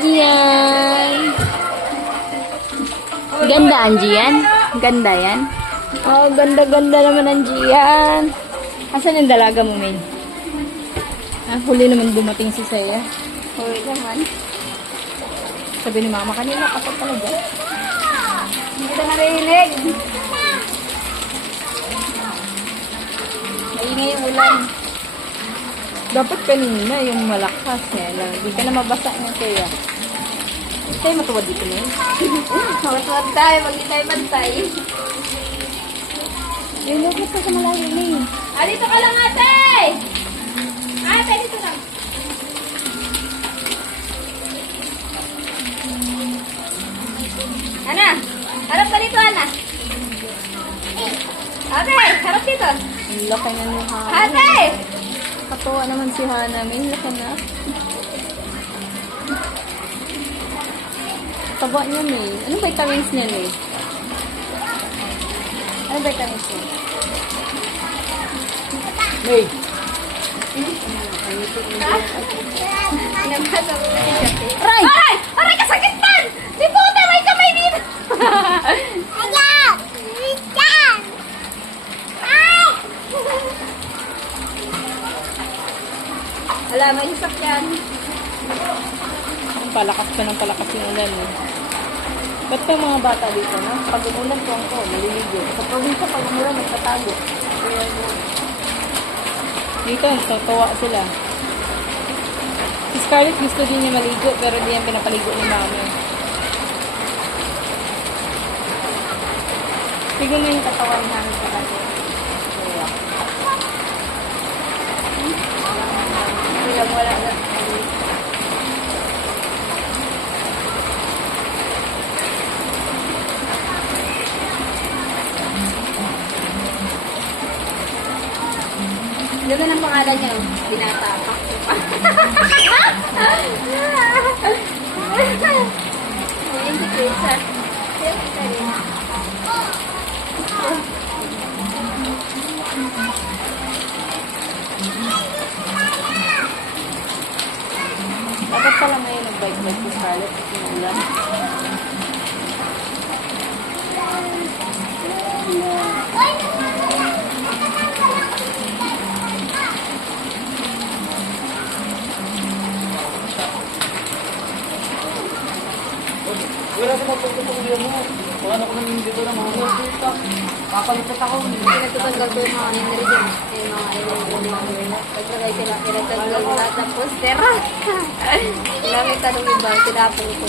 Gian. Ganda ang Gian. Ganda yan. Oh, ganda-ganda naman ang Gian. Asan yung dalaga mo, May? Ah, huli naman dumating si Saya. Huli naman. Sabi ni Mama, kanina kapag talaga. Hindi kita narinig. Maingay yung ulan. Dapat kanina yung malakas eh. Hindi ka na mabasa ng Saya. Hindi tayo matuwad dito na yun. Matuwad tayo, mag tayo bantay. Yung lupit ka sa malayo na yun. Ah, dito ka lang ate! Ate, dito lang. Ana, harap ka dito, Ana. Ate, harap dito. Ang laki na ni Hana. Ate! Katuwa naman si Hana. May laki na. Taba niya, May. Anong vitamins niya, May? Anong vitamins niya? May! Aray! Aray! Aray! Kasakitan! Si puta! May kamay dito! Wala, may sasakyan. Palakas pa ng palakas yung ulan. Eh. Ba't pa yung mga bata dito, no? Pag umulan ko ang ko, maliligo. Sa probinsya, pag umulan, nagtatago. Dito, nagtatawa sila. Si Scarlett gusto din niya maligo, pero di yan pinapaligo ni Mama. Siguro na yung katawan namin sa kanya. Wala na. Ganda ng pangalan niya. Binata pa. Integration. Dapat pala ngayon nag-bike-bike si Scarlett at yung ulan. Wala ka magpapatuloy mo. Wala na ko namin dito na mga dito. Papalipat ako. Pinagtutanggal ko yung mga nangyari dyan. Yung mga naglagay sila. Pinagtanggal lahat ng poster. Kailangan tanong iba. Tinapong ko.